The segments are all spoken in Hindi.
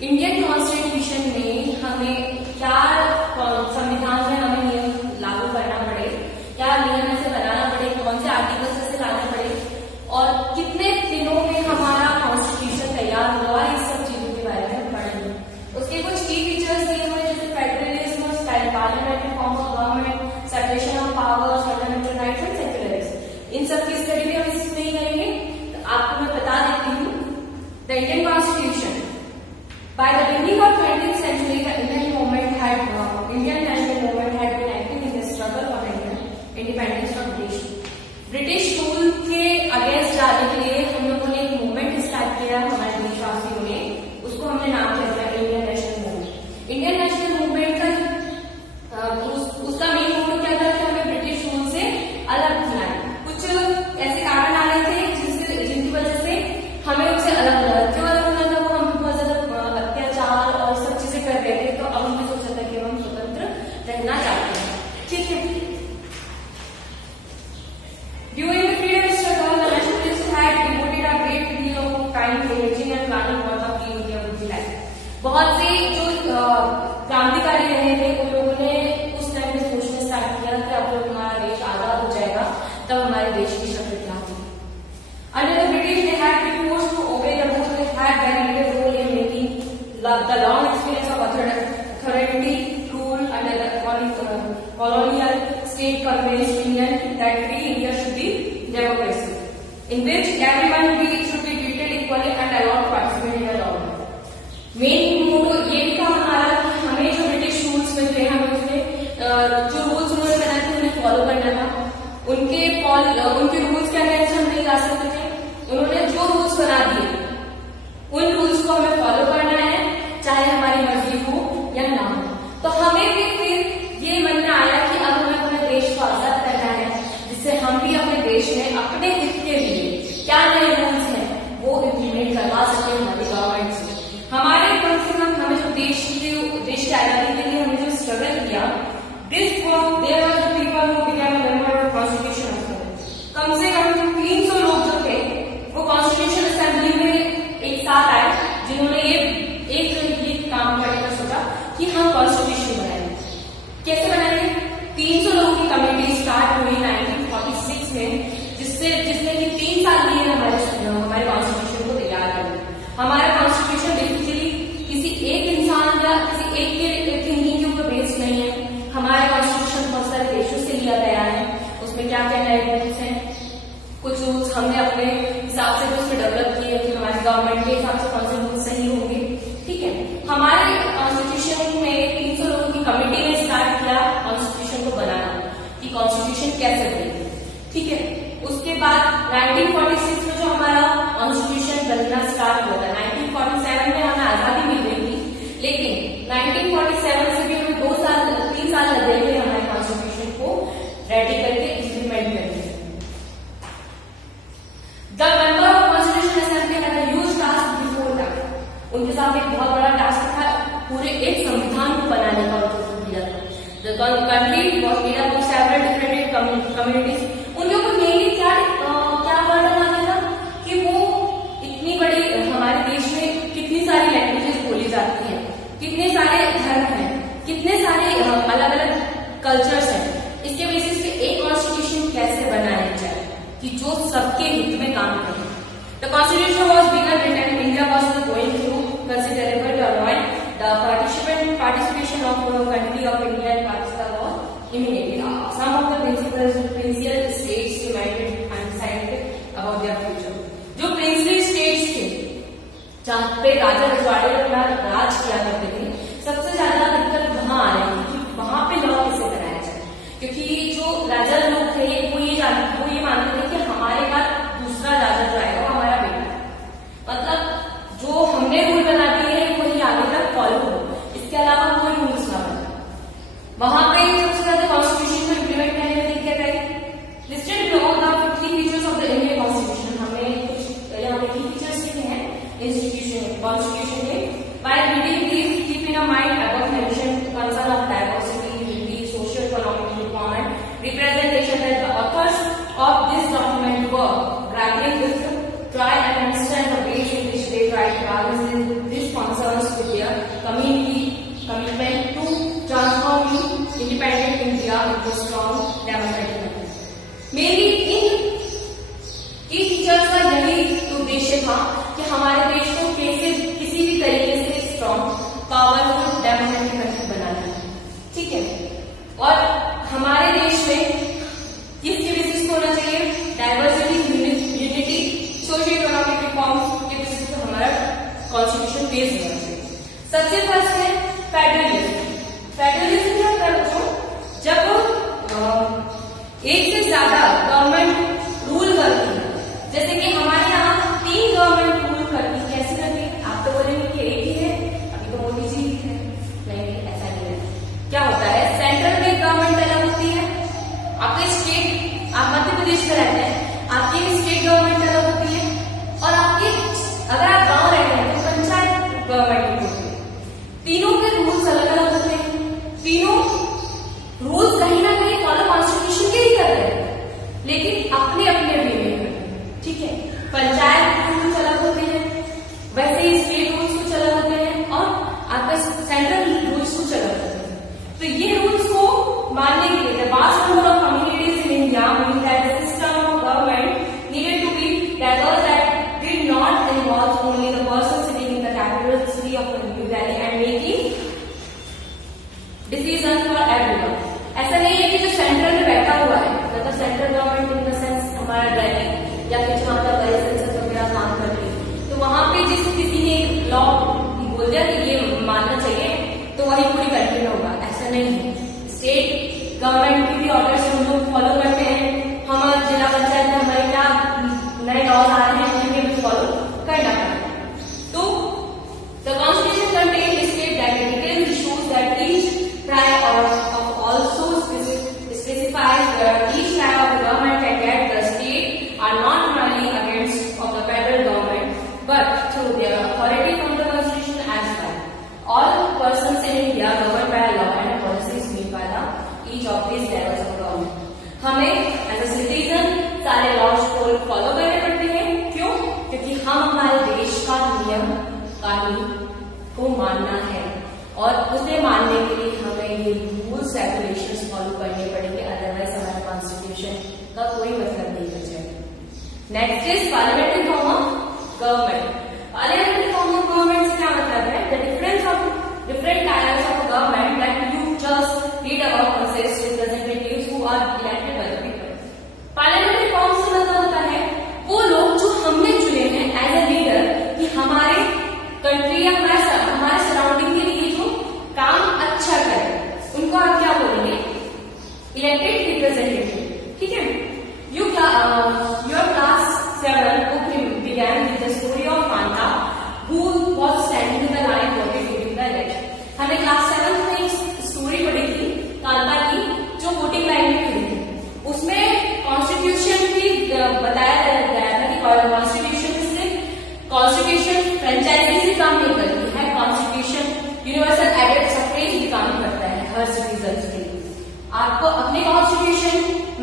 इंडियन कॉन्स्टिट्यूशन में हमें क्या संविधान में हमें नियम लागू करना पड़े, क्या नियम ऐसे बनाना पड़े, कौन से आर्टिकल्स ऐसे लाने पड़े और कितने दिनों में हमारा कॉन्स्टिट्यूशन तैयार हुआ, इस सब चीजों के बारे में पढ़ेंगे। उसके कुछ की फीचर्स दिए हुए जैसे federalism, parliamentary form of government, separation of powers, fundamental rights and secularism. इन सब की स्टडी भी हम इसमें ही करेंगे। तो आपको मैं बता देती हूँ, the Indian constitution by the beginning of 20th century, the Indian national movement had been active in the struggle for independence from British rule के अगेंस्ट जाने के लिए हम लोगों ने एक मूवमेंट स्टार्ट किया हमारे देशवासियों ने, उसको हमने नाम दिया Indian national movement. Indian national movement का उसका मेन मोटो क्या था कि हमें ब्रिटिश रूल से अलग होना है। कुछ ऐसे कारण आ रहे थे जिनकी वजह से हमें उससे अलग होना था। जो अलग होना था वो हम बहुत ज्यादा अत्याचार और सब चीजें कर रहे थे, तो अब हमें सोचा था कि हम स्वतंत्र रहना चाहते हैं। ठीक है। During the freedom struggle, the nationalists had devoted a great deal of time to arranging and planning what the free India would be like. बहुत से जो क्रांतिकारी रहे थे उन लोगों ने उस टाइम में सोचना स्टार्ट किया कि अब जब हमारा देश आजाद हो जाएगा तब हमारे देश की शक्ल क्या होगी। Under the British, they had been forced to obey the rules. They had their leader role in making the long experience of authority rule under the colonial state convinced Indian that free India should be democracy, in which everyone should be treated equally and allowed to participate in the government. Main motto ये भी था हमारा कि हमें जो ब्रिटिश रूल्स में थे हमें उसमें जो रूल्स उन्होंने बनाए थे उन्हें फॉलो करना था। उनके रूल्स के अगेंस्ट हम नहीं जा सकते थे। उन्होंने जो रूल्स बना दिए उन रूल्स को हमें फॉलो करना है, चाहे हमारी मर्जी हो या ना हो। तो हमें भी फिर ये मन में आया कि अब हमें अपने देश को आजाद करना है, जिससे हम भी अपने देश में अपने हित के लिए क्या नए रूल्स हैं वो इम्प्लीमेंट करवा सके हमारी गवर्नमेंट से। हमारे कम से कम हमें जो देश की आजादी के लिए हमने जो स्ट्रगल किया, कम से कम 300 लोग जो थे वो कॉन्स्टिट्यूशन असेंबली में एक साथ आए, जिन्होंने ये काम करने का सोचा कि हम कॉन्स्टिट्यूशन बनाएंगे। कैसे बनाएंगे? 300 लोगों की कमेटी स्टार्ट हुई 1946 में, जिसने कि 3 साल लिए हमारे कॉन्स्टिट्यूशन को तैयार करने। हमारा कॉन्स्टिट्यूशन बेसिकली किसी एक इंसान या किसी एक के थिंकिंग के ऊपर बेस्ड नहीं है। हमारा कॉन्स्टिट्यूशन बहुत सारे देशों से लिया गया है। उसमें क्या क्या नए रूल्स हैं, कुछ रूल्स हमने अपने हिसाब से उसमें डेवलप किए कि हमारी गवर्नमेंट के हिसाब से कौन से रूल्स सही होंगे। ठीक है। हमारे कॉन्स्टिट्यूशन में 300 लोगों की कमेटी ने स्टार्ट किया कॉन्स्टिट्यूशन को बनाना कि कॉन्स्टिट्यूशन कैसे बने। ठीक है। उसके बाद 1946 में जो हमारा कॉन्स्टिट्यूशन बनना स्टार्ट हुआ था, 1947 में हमें आजादी मिल गई थी, लेकिन 1947 से भी हमें 3 साल लगे थे हमारे कॉन्स्टिट्यूशन को रेडी करके इम्प्लीमेंट करने। The member of Constitution Assembly had a huge task before that. उनके साथ एक बहुत बड़ा टास्क था, पूरे एक संविधान को बनाने का उनको दिया था। The country was made up of several different communities. उन लोगों को मेनली क्या वर्डन आना था कि वो इतनी बड़ी हमारे देश में कितनी सारी लैंग्वेजेस बोली जाती हैं, कितने सारे धर्म हैं, कितने सारे अलग अलग कल्चर्स हैं। इसके बेसिस पे एक कॉन्स्टिट्यूशन कैसे बनाया जाए कि जो सबके हित में काम करे। The constitution was begun written. India was going through considerable turmoil. The participation of country of India and Pakistan was imminent. Some of the principal states demanded undecided about their future. जो princely states थे, जहाँ पे राजा रजवाड़े अपना राज किया करते थे, सबसे ज्यादा दिक्कत वहां आ रही थी कि वहां पे लॉ कैसे बनाया जाए, क्योंकि जो राजा लोग थे वो ये मानते थे कि हमारे बाद दूसरा राजा जो आएगा वो हमारा बेटा है, मतलब जो हमने रूल बना दिए हैं वही आगे तक फॉलो हो, इसके अलावा कोई रूल्स ना बने। वहां पे सबसे ज्यादा कॉन्स्टिट्यूशन को इम्प्लीमेंट करने में दिक्कत आई। Listed below the 50 features of the Indian constitution, हमें कुछ यहाँ पे की फीचर्स लिखे हैं कॉन्स्टिट्यूशन के। By reading these keep in mind above mentioned concern of diversity, unity, social economic reform, representation that the authors of this document were grappling with, try and understand the ways in which they try to balance these concerns with constitution based होना चाहिए। सबसे फर्स्ट है फेडरलिज्म। फेडरलिज्म क्या करता हूँ, जब एक से ज्यादा गवर्नमेंट रूल करती है, जैसे कि हमारे यहाँ 3 गवर्नमेंट रूल करती है, कैसे करती है? आप तो बोलेंगे कि एक ही है, अभी तो मोदी जी है, नहीं ऐसा नहीं है। क्या होता है, सेंट्रल में गवर्नमेंट अलग होती है, आपके स्टेट, आप मध्य प्रदेश में रहते हैं, आपकी स्टेट गवर्नमेंट अलग होती है, और आपकी अगर आप गांव रहते हैं तो पंचायत गवर्नमेंट होती है। तीनों के रूल्स अलग अलग होते हैं, तीनों रूल्स कहीं ना कहीं फॉलो कॉन्स्टिट्यूशन के ही कर रहे हैं, लेकिन अपने अपने वे में करते हैं। ठीक है, पंचायत रूल्स अलग होते हैं, वैसे ही स्टेट रूल्स कुछ अलग होते हैं, और आपका सेंट्रल रूल्स कुछ अलग होते हैं। तो ये रूल्स को मानने के लिए the vast number of communities in India mean that the system of government needed to be diverse that did not involve only the person sitting in the capital city of New Delhi and making decisions for everyone. ऐसा नहीं है कि जो सेंट्रल में बैठा हुआ है, मतलब central government in the sense हमारा दिल्ली या फिर जहाँ पर बड़े संसद वगैरह काम करती है, तो वहां पे जिस किसी ने लॉ बोल दिया कि ये मानना चाहिए तो वही पूरी कंट्री में होगा, ऐसा नहीं है। स्टेट गवर्नमेंट की भी ऑर्डर्स हम लोग फॉलो करते हैं, हम जिला पंचायत में हमारे क्या नए लॉज आ रहे हैं उन्हें भी फॉलो करना पड़ता है। तो the constitution contain state that details issues that each tribe of also specifies that each type of government can get the state are not merely against of the federal government but through their authority from the constitution as well. All persons in India governed by law and policies made by the each of these levels of government. हमें एज अ सिटीजन सारे लॉज को फॉलो करने पड़ते हैं। क्यों? क्योंकि हम हमारे देश का नियम कानून को मानना है, और उसे मानने के लिए हमें ये रूल्स रेगुलेशंस फॉलो करने पड़ेंगे, अदरवाइज हमारे कॉन्स्टिट्यूशन का कोई मतलब नहीं बचेगा। Next is parliamentary form of government. Parliamentary form of government से क्या मतलब है? The difference of different types of government that you just read about consist representatives who are elected by the people. Parliamentary form से मतलब होता है वो लोग जो हमने चुने हैं एज ए लीडर कि हमारे कंट्री या हमारे सराउंडिंग के लिए जो काम अच्छा करे, उनको आप क्या बोलेंगे? Elected representative. ठीक है, your class 7 book began with the story of Kanta who was standing in the line voting during the election. हमने क्लास 7 में एक स्टोरी पढ़ी थी कांता की, जो वोटिंग लाइन में खड़ी थी। उसमें कॉन्स्टिट्यूशन भी बताया गया था कि कॉन्स्टिट्यूशन फ्रेंचाइजी से काम नहीं करती है, कॉन्स्टिट्यूशन यूनिवर्सल एडेड सफरेज भी काम करता है हर सिटीजन के लिए। आपको अपने कॉन्स्टिट्यूशन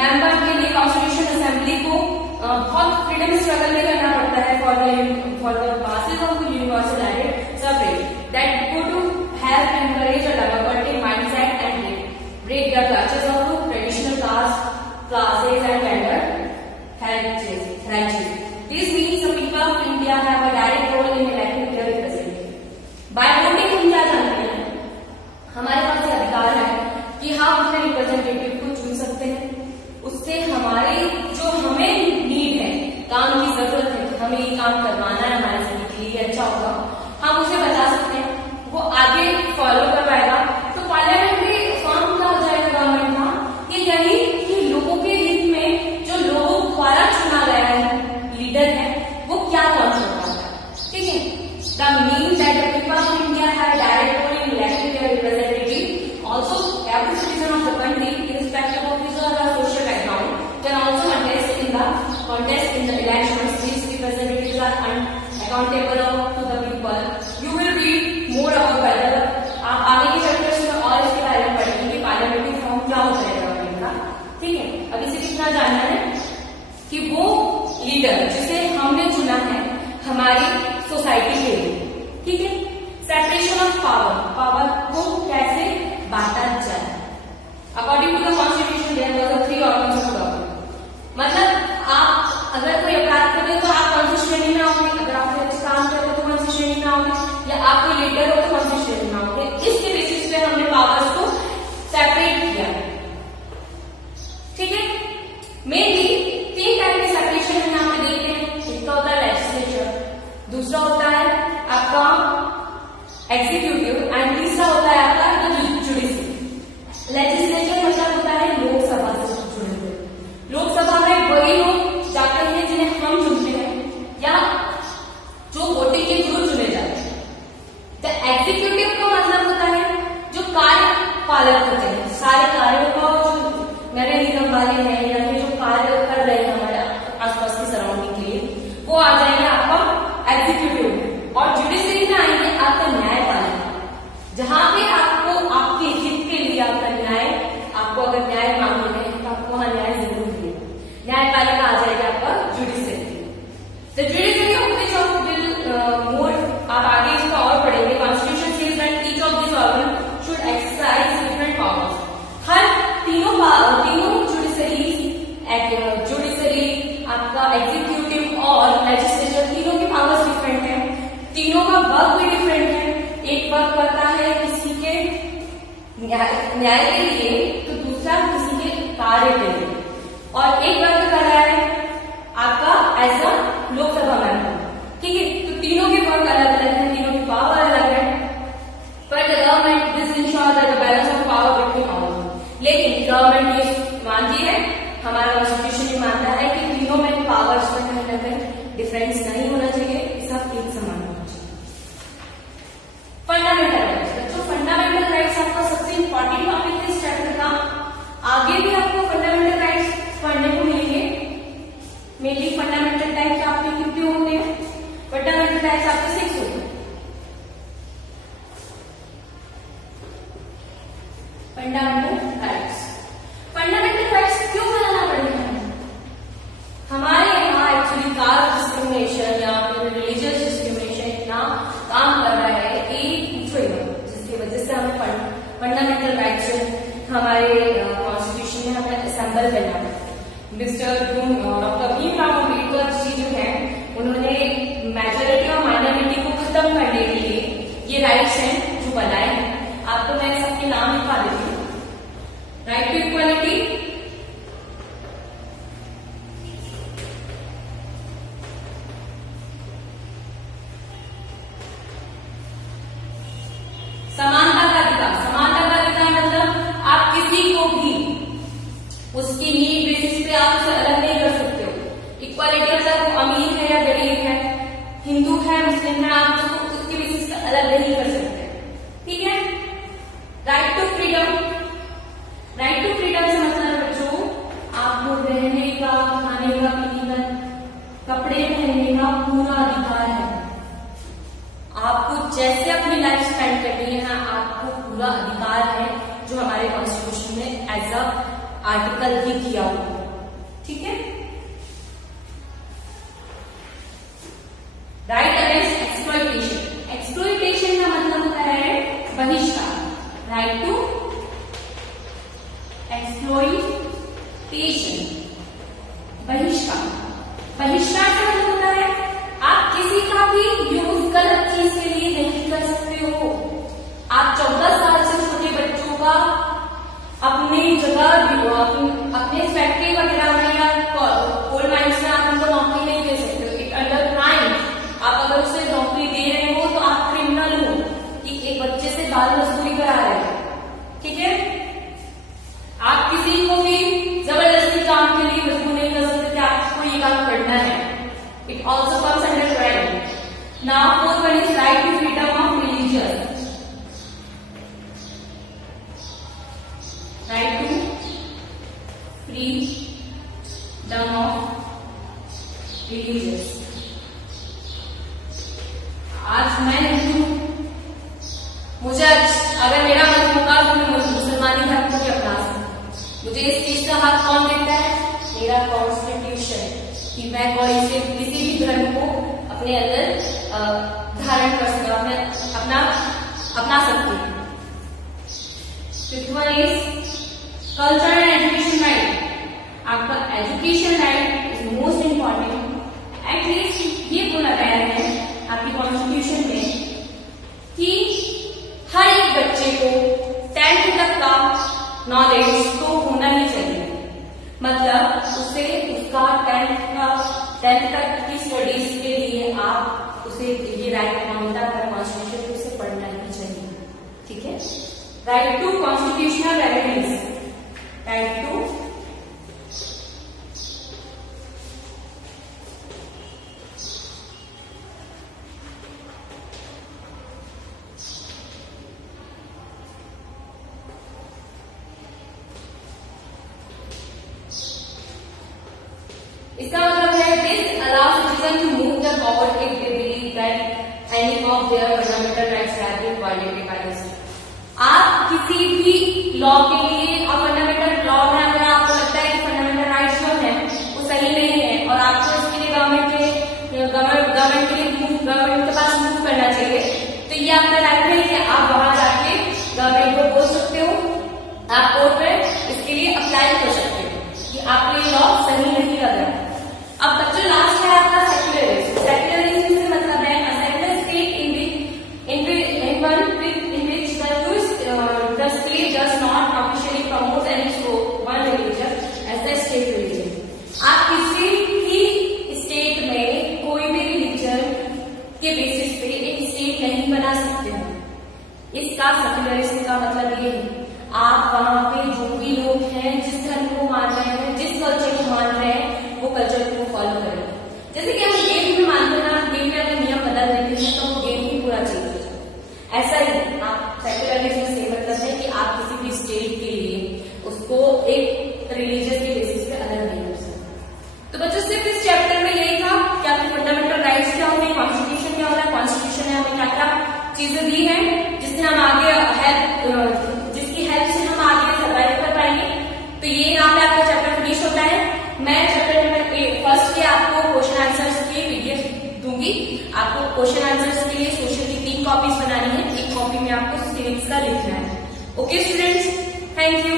मेंबर के लिए कॉन्स्टिट्यूशन असेंबली को बहुत फ्रीडम स्ट्रगल में करना पड़ता है for the passage of universal एडेड suffrage that could have encourage a democratic mindset and break the clutches of traditional classes and gender hierarchies. This means the people of India have a direct role in electing their representatives. By voting हम क्या जानते हैं? हमारे पास ये अधिकार है कि हम अपने रिप्रेजेंटेटिव को चुन सकते हैं। उससे हमारे जो हमें नीड है, काम की जरूरत है, तो हमें ये काम करवाना है, हमारे सभी के लिए अच्छा होगा, हम उसे बता सकते हैं, वो आगे फॉलो करवाएगा। तो पार्लियामेंट्री फॉर्म क्या हो जाएगा गवर्नमेंट का? ये यही कि लोगों के हित में जो लोगों द्वारा चुना गया है लीडर है वो क्या काम करता है। ठीक है, the mean that the people of India have direct role in electing their representative. Also every citizen of the country irrespective of his or her social background can also contest in the elections. These representatives are accountable to the people. You will read more about whether आप आगे के चैप्टर्स में और इसके बारे में पढ़ेंगे कि पार्लियामेंट्री फॉर्म क्या होता है गवर्नमेंट का। ठीक है, अभी से कितना जानना है कि वो लीडर जिसे हमने चुना है हमारी सोसाइटी के लिए। ठीक है, सेपरेशन ऑफ पावर को कैसे बांटा जाए? According to the constitution there was 3 organs of government. मतलब आप अगर कोई अपराध करते तो आप कौन सी श्रेणी में आओगे? अगर आप कुछ काम करते तो कौन सी श्रेणी में आओगे? या आप कोई लीडर हो तो कौन सी श्रेणी में आओगे? इसके बेसिस पे हमने पावर्स को सेपरेट किया। ठीक है, मेनली 3 टाइप के सेपरेशन हम यहाँ पे देखते हैं। एक तो होता है लेजिस्लेचर, दूसरा होता है आपका एग्जीक्यूटिव एंड तीसरा होता है आपका जुडिशरी। लेजिस्लेचर मतलब होता है लोकसभा से जुड़े हुए। लोकसभा में वही लोग जाते हैं जिन्हें हम चुनते हैं या जो वोटिंग के थ्रू चुने जाते हैं। द एग्जीक्यूटिव का मतलब होता है जो कार्य पालन करते हैं, सारे कार्यों का नगर निगम वाले हैं या फिर जो कार्य कर रहे हैं हमारे आसपास की सराउंडिंग के लिए, वो आ जाएंगे आपका एग्जीक्यूटिव में। और जुडिशरी में आएंगे आपका न्यायपालिका, जहां पे आपको आपके हित के लिए आपका न्याय, आपको अगर न्याय मांगना है तो आपको वहां न्याय जरूर मिलेगा। न्यायपालिका आ जाएगा आपका जुडिशरी। तो judiciary of which of will more आप आगे इसको और पढ़ेंगे। Constitution says that each of this organ should exercise different powers. हर तीनों जुडिशरी आपका एग्जीक्यूटिव और लेजिस्लेचर तीनों के पावर्स डिफरेंट है, तीनों का वर्क भी डिफरेंट है। एक वर्क करता है किसी के न्याय के लिए तो दूसरा किसी के कार्य के लिए, और एक वर्क कर रहा है आपका एज अ लोकसभा मेंबर। ठीक है, तो तीनों के वर्क अलग अलग है, तीनों की पावर अलग है। But the government this ensure that the balance of power between all. लेकिन गवर्नमेंट ये मानती है, हमारा कॉन्स्टिट्यूशन ये मानता है कि तीनों में पावर्स में कहीं ना कहीं डिफरेंस नहीं होना चाहिए, सब एक समान होना चाहिए। फंडामेंटल राइट्स, बच्चों फंडामेंटल राइट्स आपका सबसे इंपॉर्टेंट टॉपिक है इस चैप्टर का। आगे भी आपको फंडामेंटल राइट्स पढ़ने को मिलेंगे। मेनली फंडामेंटल राइट्स आपके कितने होते हैं? फंडामेंटल राइट्स आपके 6 होते हैं। फंडामेंटल राइट्स, फंडामेंटल राइट्स क्यों बनाना पड़ता है? हमारे यहाँ एक्चुअली कास्ट डिस्क्रिमिनेशन या फिर रिलीजियस डिस्क्रिमिनेशन इतना काम कर रहा है कि जिसकी वजह से हमें फंडामेंटल राइट्स हमारे कॉन्स्टिट्यूशन में हमें असेंबल करना है। डॉक्टर भीमराव अम्बेडकर जी जो है उन्होंने मेजोरिटी और माइनॉरिटी को खत्म करने के लिए ये राइट्स हैं जो बनाए हैं। आपको मैं सबके नाम लिखा देती हूँ। राइट टू इक्वालिटी, समानता का अधिकार। समानता का अधिकार मतलब आप किसी को भी उसकी नीड बेसिस पे आप उसे अलग नहीं कर सकते हो। इक्वालिटी मतलब वो अमीर है या गरीब है, हिंदू है मुस्लिम है, आप उसको उसके बेसिस पे अलग नहीं कर सकते। ठीक है। Right to freedom, right to freedom से मतलब बच्चों आपको रहने का, खाने का, पीने का, कपड़े पहनने का पूरा अधिकार है। आपको जैसे अपनी लाइफ स्पेंड करनी है आपको पूरा अधिकार है, जो हमारे कॉन्स्टिट्यूशन में एज अ आर्टिकल ही किया हुआ। ठीक है। राइट अगेंस्ट एक्सप्लॉइटेशन, एक्सप्लॉइटेशन का मतलब होता है बहिष्कार। राइट टू एक्सप्लॉइटेशन, बहिष्कार। बहिष्कार का मतलब होता है आप किसी का भी यूज गलत चीज के लिए नहीं कर सकते हो। आप 14 साल से छोटे बच्चों का अपनी जगह अपने फैक्ट्री वगैरह में या कोल माइंस में आप उनको नौकरी नहीं दे सकते हो। It under crime. आप अगर उसे नौकरी दे रहे हो तो आप क्रिमिनल हो कि एक बच्चे से बाल मजदूरी करा रहे हो। ठीक है। आप किसी को भी जबरदस्ती काम के लिए मजबूर नहीं कर सकते कि आपको ये काम करना है। It also comes under crime. Now fourth one is right to freedom of religion. Right to freedom of religious. आज मैं हिंदू हूं, मुझे अगर मेरा मन होगा तो मैं मुसलमानी धर्म को भी अपना सकूं। मुझे इस चीज का हक कौन देता है? मेरा कॉन्स्टिट्यूशन, कि मैं कोई से किसी भी धर्म को अपने अंदर धारण कर सकता, अपना सकती हूँ। Fifth one is culture and education right. आपका education right is most important. At least ये बोला गया है आपके कॉन्स्टिट्यूशन में कि हर एक बच्चे को 10th तक का नॉलेज तो होना ही चाहिए। मतलब उसे उसका 10th तक की स्टडीज के लिए आप उसे ये राइट मानता है कॉन्स्टिट्यूशन, उसे पढ़ना ही right to constitutional remedies, right to इसका मतलब है this allows citizen to move the forward if they believe that any of their fundamental rights have been violated by the state. आप किसी भी लॉ के लिए और फंडामेंटल लॉ में अगर आपको लगता है कि फंडामेंटल राइट्स जो है वो सही नहीं है और आपको इसके लिए गवर्नमेंट के पास मूव करना चाहिए, तो ये आपका राइट है कि आप वहां जाके गवर्नमेंट को बोल सकते हो, आप कोर्ट में इसके लिए अप्लाई कर सकते हो कि आपको ये लॉ सही नहीं लग रहा। अब बच्चों लास्ट है आपका सेक्युलरिज्म। सेक्युलरिज्म से मतलब है a secular state in which the state does not officially promote and show one religion as the state religion। आप किसी भी स्टेट में कोई भी रिलीजन के बेसिस पे एक स्टेट नहीं बना सकते हो। इसका सेक्युलरिज्म का मतलब ये है आप वहां पे जो भी लोग हैं जिस धर्म को मान रहे हैं, जिस कल्चर को मान रहे हैं, वो कल्चर को फॉलो करें। जैसे कि हम गेम भी मानते हैं, गेम में अगर नियम बदल देते हैं तो वो गेम भी पूरा चेंज हो जाता है। ऐसा ही आप सेक्युलरिज्म से मतलब है कि आप किसी भी स्टेट के लिए उसको एक रिलीजियस के बेसिस पे अलग नहीं कर सकते। तो बच्चों सिर्फ इस चैप्टर में यही था कि आपके फंडामेंटल राइट्स क्या होंगे, कॉन्स्टिट्यूशन क्या होगा, कॉन्स्टिट्यूशन में हमें क्या क्या चीजें दी है जिससे हम आगे जिसकी हेल्प से हम आगे सर्वाइव कर पाएंगे। तो ये यहाँ पे आपका चैप्टर फिनिश होता है। मैं चैप्टर नंबर 1 के आपको क्वेश्चन आंसर्स की पीडीएफ दूंगी। आपको क्वेश्चन आंसर्स के लिए सोशल की 3 कॉपीज बनानी है, एक कॉपी में आपको सिविक्स का लिखना है। Okay students, thank you.